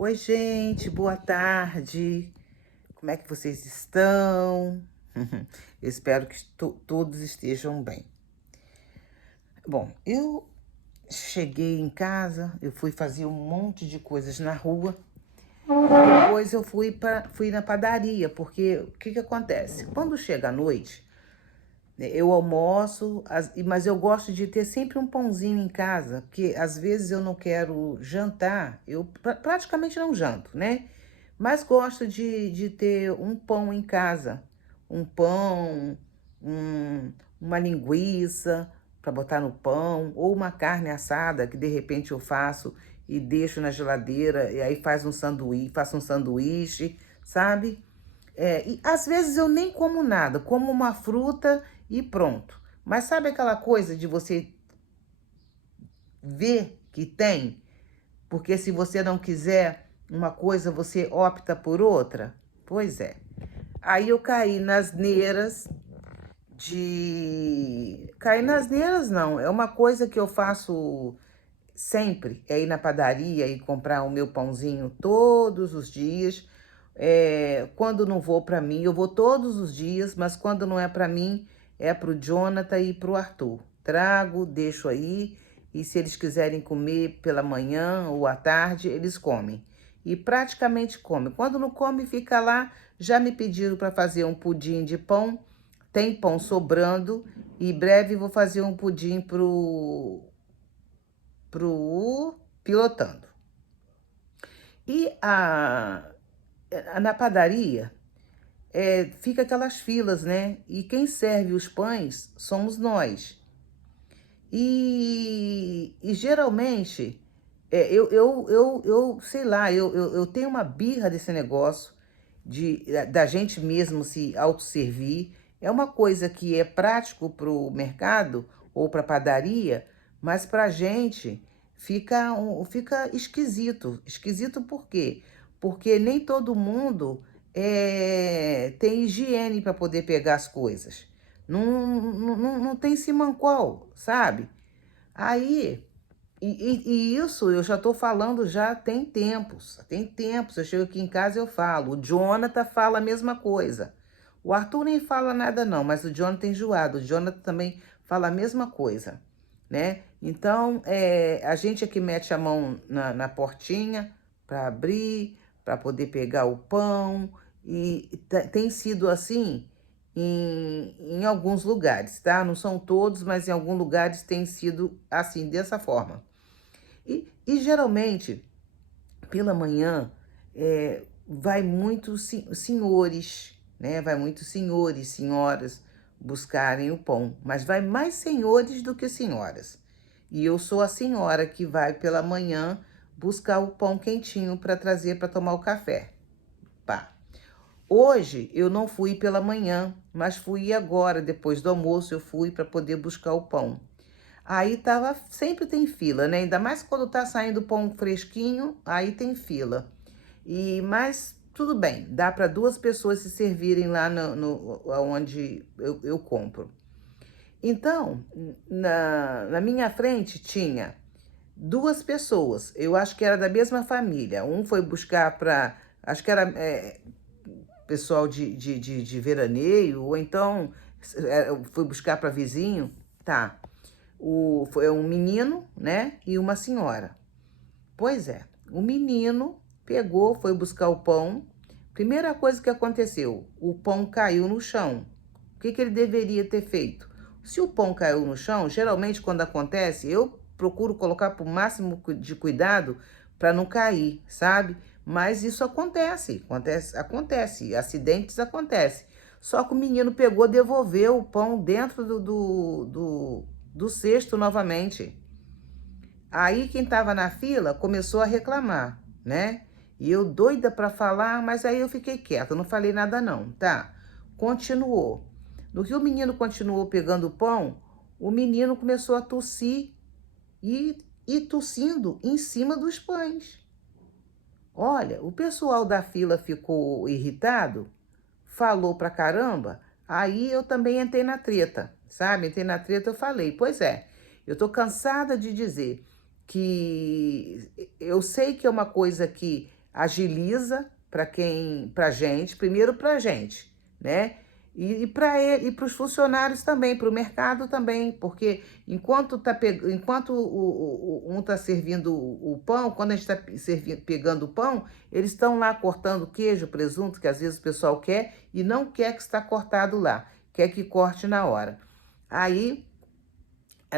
Oi, gente, boa tarde. Como é que vocês estão? Eu espero que todos estejam bem. Bom, eu cheguei em casa, eu fui fazer um monte de coisas na rua. Depois eu fui na padaria, porque o que que acontece? Quando chega a noite, né, eu almoço, mas eu gosto de ter sempre um pãozinho em casa, porque às vezes eu não quero jantar, eu praticamente não janto, né? Mas gosto de ter um pão em casa, um pão, uma linguiça para botar no pão, ou uma carne assada que de repente eu faço e deixo na geladeira, e aí faço um sanduíche, sabe? E às vezes eu nem como nada, como uma fruta e pronto. Mas sabe aquela coisa de você ver que tem? Porque se você não quiser uma coisa, você opta por outra? Pois é. Aí eu caí nas neiras de. Caí nas neiras, não. É uma coisa que eu faço sempre. É ir na padaria e comprar o meu pãozinho todos os dias. Quando não vou para mim, eu vou todos os dias, mas quando não é para mim, é para o Jonathan e para o Arthur. Trago, deixo aí, e se eles quiserem comer pela manhã ou à tarde, eles comem. E praticamente comem. Quando não come, fica lá. Já me pediram para fazer um pudim de pão. Tem pão sobrando. E breve vou fazer um pudim pro pilotando. E na padaria, fica aquelas filas, né? E quem serve os pães somos nós. E geralmente, eu sei lá, eu tenho uma birra desse negócio da gente mesmo se autosservir. É uma coisa que é prático para o mercado ou para a padaria, mas para a gente fica esquisito. Esquisito por quê? Porque nem todo mundo tem higiene para poder pegar as coisas. Não tem simancol, sabe? Aí, e isso eu já estou falando já tem tempos. Tem tempos. Eu chego aqui em casa e eu falo. O Jonathan fala a mesma coisa. O Arthur nem fala nada, não, mas o Jonathan é enjoado. O Jonathan também fala a mesma coisa, né? Então, a gente é que mete a mão na portinha para abrir, para poder pegar o pão. E tem sido assim em alguns lugares, tá? Não são todos, mas em alguns lugares tem sido assim, dessa forma. E geralmente, pela manhã, vai muitos senhores, né? Vai muitos senhores, senhoras buscarem o pão, mas vai mais senhores do que senhoras. E eu sou a senhora que vai pela manhã buscar o pão quentinho para trazer para tomar o café. Pá. Hoje eu não fui pela manhã, mas fui agora, depois do almoço, eu fui para poder buscar o pão. Aí tava, sempre tem fila, né? Ainda mais quando tá saindo pão fresquinho, aí tem fila. Mas tudo bem, dá para duas pessoas se servirem lá onde eu compro. Então, na minha frente tinha duas pessoas, eu acho que era da mesma família. Um foi buscar para, acho que era pessoal de veraneio, ou então foi buscar para vizinho, tá. Foi um menino, né, e uma senhora. Pois é, o menino pegou, foi buscar o pão. Primeira coisa que aconteceu, o pão caiu no chão. O que ele deveria ter feito? Se o pão caiu no chão, geralmente quando acontece, eu procuro colocar para o máximo de cuidado para não cair, sabe? Mas isso acontece, acidentes acontecem. Só que o menino pegou, devolveu o pão dentro do cesto novamente. Aí quem estava na fila começou a reclamar, né? E eu doida para falar, mas aí eu fiquei quieta, não falei nada não, tá? Continuou. No que o menino continuou pegando o pão, o menino começou a tossir e tossindo em cima dos pães. Olha, o pessoal da fila ficou irritado, falou pra caramba, aí eu também entrei na treta, sabe? Entrei na treta, eu falei, pois é, eu tô cansada de dizer que eu sei que é uma coisa que agiliza pra gente, primeiro pra gente, né? E para ele, e para os funcionários também, para o mercado também, porque enquanto um está servindo o pão, quando a gente está pegando o pão, eles estão lá cortando queijo, presunto, que às vezes o pessoal quer e não quer que está cortado lá, quer que corte na hora. Aí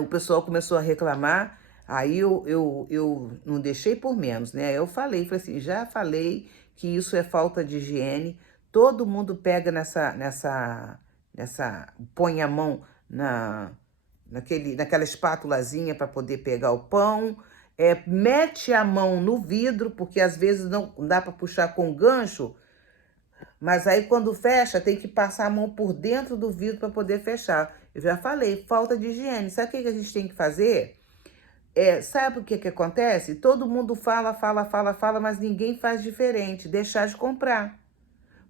o pessoal começou a reclamar, aí eu não deixei por menos, né? Eu falei assim, já falei que isso é falta de higiene, todo mundo pega põe a mão naquela espátulazinha para poder pegar o pão, mete a mão no vidro, porque às vezes não dá para puxar com gancho, mas aí quando fecha, tem que passar a mão por dentro do vidro para poder fechar. Eu já falei, falta de higiene. Sabe o que a gente tem que fazer? Sabe o que acontece? Todo mundo fala, mas ninguém faz diferente, deixar de comprar.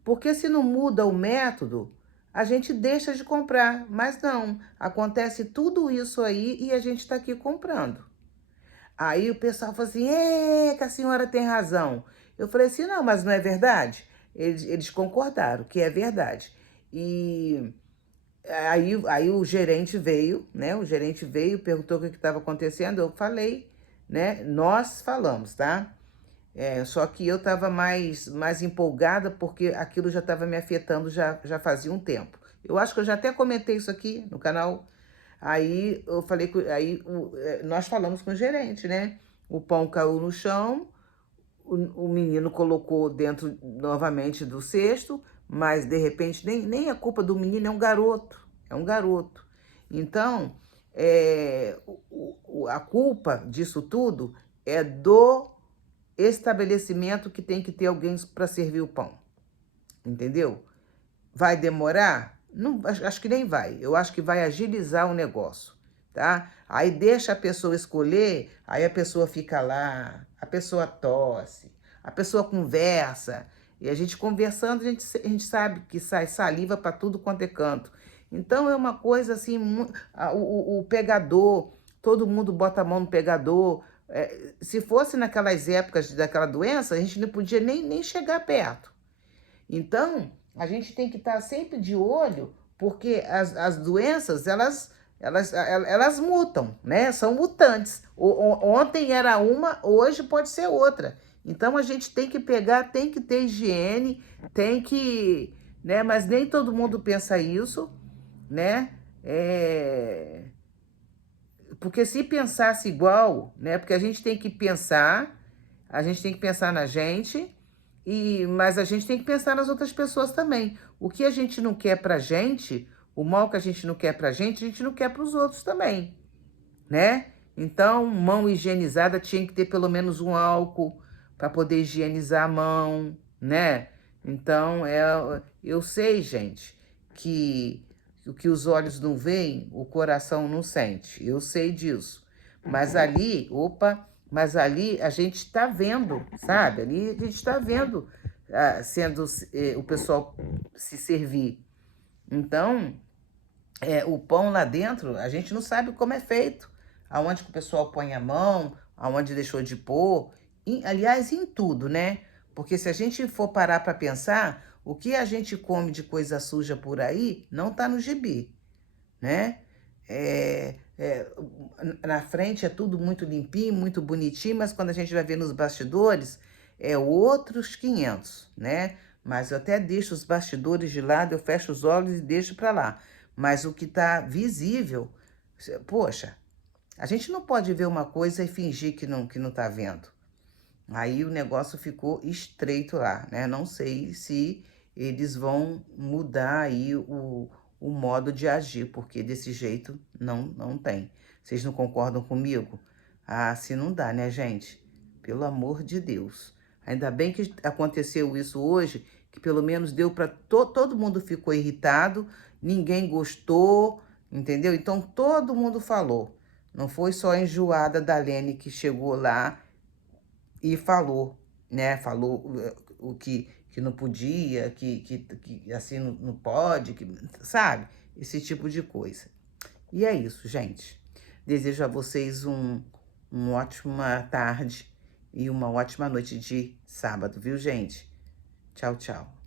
Porque se não muda o método, a gente deixa de comprar. Mas não, acontece tudo isso aí e a gente está aqui comprando. Aí o pessoal falou assim, que a senhora tem razão. Eu falei assim, não, mas não é verdade? Eles concordaram que é verdade. E aí o gerente veio, né? O gerente veio, perguntou o que estava acontecendo. Eu falei, né? Nós falamos, tá? Só que eu estava mais empolgada porque aquilo já estava me afetando já fazia um tempo. Eu acho que eu já até comentei isso aqui no canal. Aí eu falei, nós falamos com o gerente, né? O pão caiu no chão, o menino colocou dentro novamente do cesto, mas de repente nem é culpa do menino, é um garoto. Então, a culpa disso tudo é do estabelecimento que tem que ter alguém para servir o pão, entendeu? Vai demorar? Não, acho que nem vai. Eu acho que vai agilizar o negócio, tá? Aí deixa a pessoa escolher, aí a pessoa fica lá, a pessoa tosse, a pessoa conversa, e a gente conversando, a gente sabe que sai saliva para tudo quanto é canto. Então é uma coisa assim, o pegador, todo mundo bota a mão no pegador. Se fosse naquelas épocas daquela doença, a gente não podia nem chegar perto. Então, a gente tem que estar sempre de olho, porque as doenças, elas mutam, né? São mutantes. Ontem era uma, hoje pode ser outra. Então, a gente tem que pegar, tem que ter higiene, tem que, né? Mas nem todo mundo pensa isso, né? Porque se pensasse igual, né? Porque a gente tem que pensar na gente, mas a gente tem que pensar nas outras pessoas também. O que a gente não quer pra gente, o mal que a gente não quer pra gente, a gente não quer pros outros também, né? Então, mão higienizada tinha que ter pelo menos um álcool para poder higienizar a mão, né? Então, eu sei, gente, que o que os olhos não veem, o coração não sente. Eu sei disso. Mas ali a gente está vendo, sabe? Ali a gente está vendo o pessoal se servir. Então, o pão lá dentro, a gente não sabe como é feito. Aonde que o pessoal põe a mão, aonde deixou de pôr. Aliás, em tudo, né? Porque se a gente for parar para pensar, o que a gente come de coisa suja por aí não tá no gibi, né? É, é, Na frente é tudo muito limpinho, muito bonitinho, mas quando a gente vai ver nos bastidores, é outros 500, né? Mas eu até deixo os bastidores de lado, eu fecho os olhos e deixo para lá. Mas o que está visível, poxa, a gente não pode ver uma coisa e fingir que não tá vendo. Aí o negócio ficou estreito lá, né? Não sei se eles vão mudar aí o modo de agir, porque desse jeito não tem. Vocês não concordam comigo? Ah, se não dá, né, gente? Pelo amor de Deus. Ainda bem que aconteceu isso hoje, que pelo menos deu para todo mundo ficou irritado, ninguém gostou, entendeu? Então todo mundo falou. Não foi só a enjoada da Lene que chegou lá e falou, né? Falou o que não podia, que assim não pode, sabe? Esse tipo de coisa. E é isso, gente. Desejo a vocês uma ótima tarde e uma ótima noite de sábado, viu, gente? Tchau, tchau.